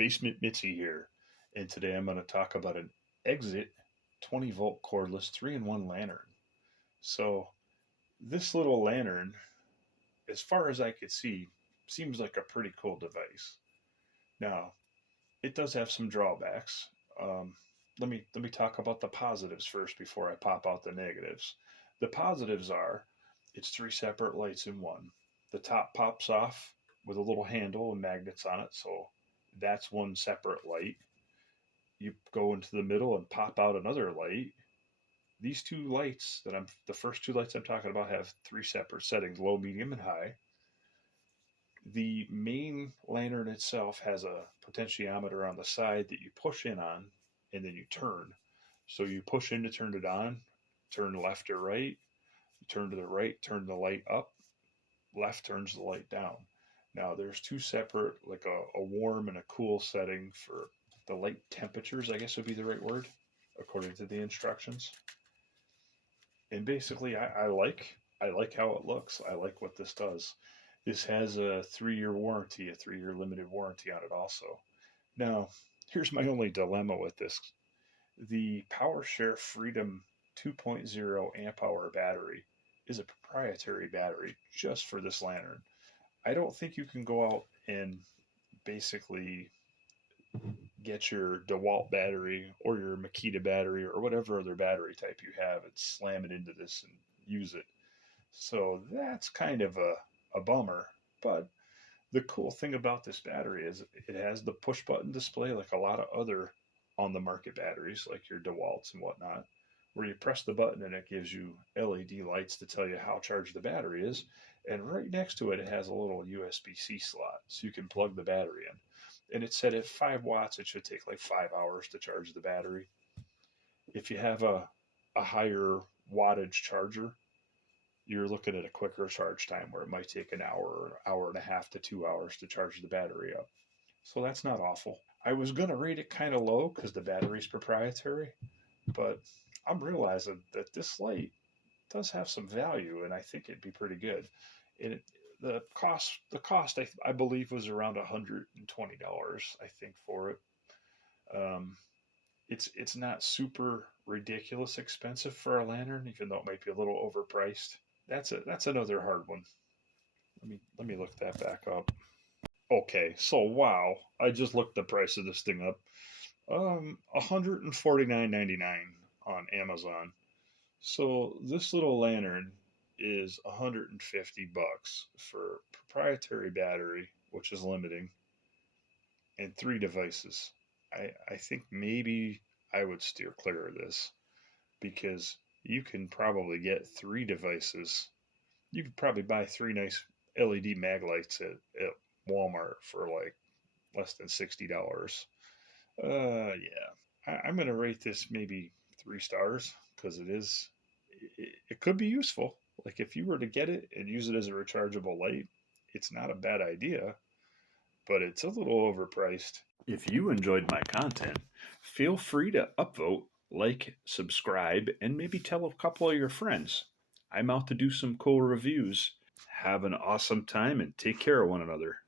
Basement Mitzi here, and today I'm going to talk about an Exit 20 volt cordless 3-in-1 lantern. So, this little lantern, as far as I could see, seems like a pretty cool device. Now, it does have some drawbacks. Um, let me talk about the positives first before I pop out the negatives. The positives are it's three separate lights in one. The top pops off with a little handle and magnets on it, so that's one separate light. You go into the middle and pop out another light. These two lights the first two lights I'm talking about have three separate settings: low, medium, and high. The main lantern itself has a potentiometer on the side that you push in on and then you turn. So you push in to turn it on, turn left or right, turn to the right, turn the light up, left turns the light down. Now there's two separate, like a warm and a cool setting for the light temperatures, I guess would be the right word, according to the instructions. And basically, I like how it looks. I like what this does. This has a 3-year warranty, a 3-year limited warranty on it also. Now, here's my only dilemma with this. The PowerShare Freedom 2.0 amp hour battery is a proprietary battery just for this lantern. I don't think you can go out and basically get your Dewalt battery or your Makita battery or whatever other battery type you have and slam it into this and use it. So that's kind of a bummer. But the cool thing about this battery is it has the push button display like a lot of other on the market batteries, like your DeWalts and whatnot, where you press the button and it gives you LED lights to tell you how charged the battery is. And right next to it, it has a little USB-C slot, so you can plug the battery in. And it's set at 5 watts. It should take like 5 hours to charge the battery. If you have a higher wattage charger, you're looking at a quicker charge time where it might take an hour, hour and a half to 2 hours to charge the battery up. So that's not awful. I was going to rate it kind of low because the battery's proprietary, but I'm realizing that this light does have some value, and I think it'd be pretty good. And the cost I believe was around $120, I think, for it. It's not super ridiculous expensive for a lantern, even though it might be a little overpriced. That's another hard one. Let me look that back up. Okay, so wow, I just looked the price of this thing up. $149.99 on Amazon. So this little lantern is $150 for proprietary battery, which is limiting, and 3 devices. I think maybe I would steer clear of this because you can probably get 3 devices. You could probably buy 3 nice LED mag lights at Walmart for like less than $60. Yeah. I'm going to rate this maybe 3 stars because it could be useful. Like if you were to get it and use it as a rechargeable light, it's not a bad idea, but it's a little overpriced. If you enjoyed my content, feel free to upvote, like, subscribe, and maybe tell a couple of your friends. I'm out to do some cool reviews. Have an awesome time and take care of one another.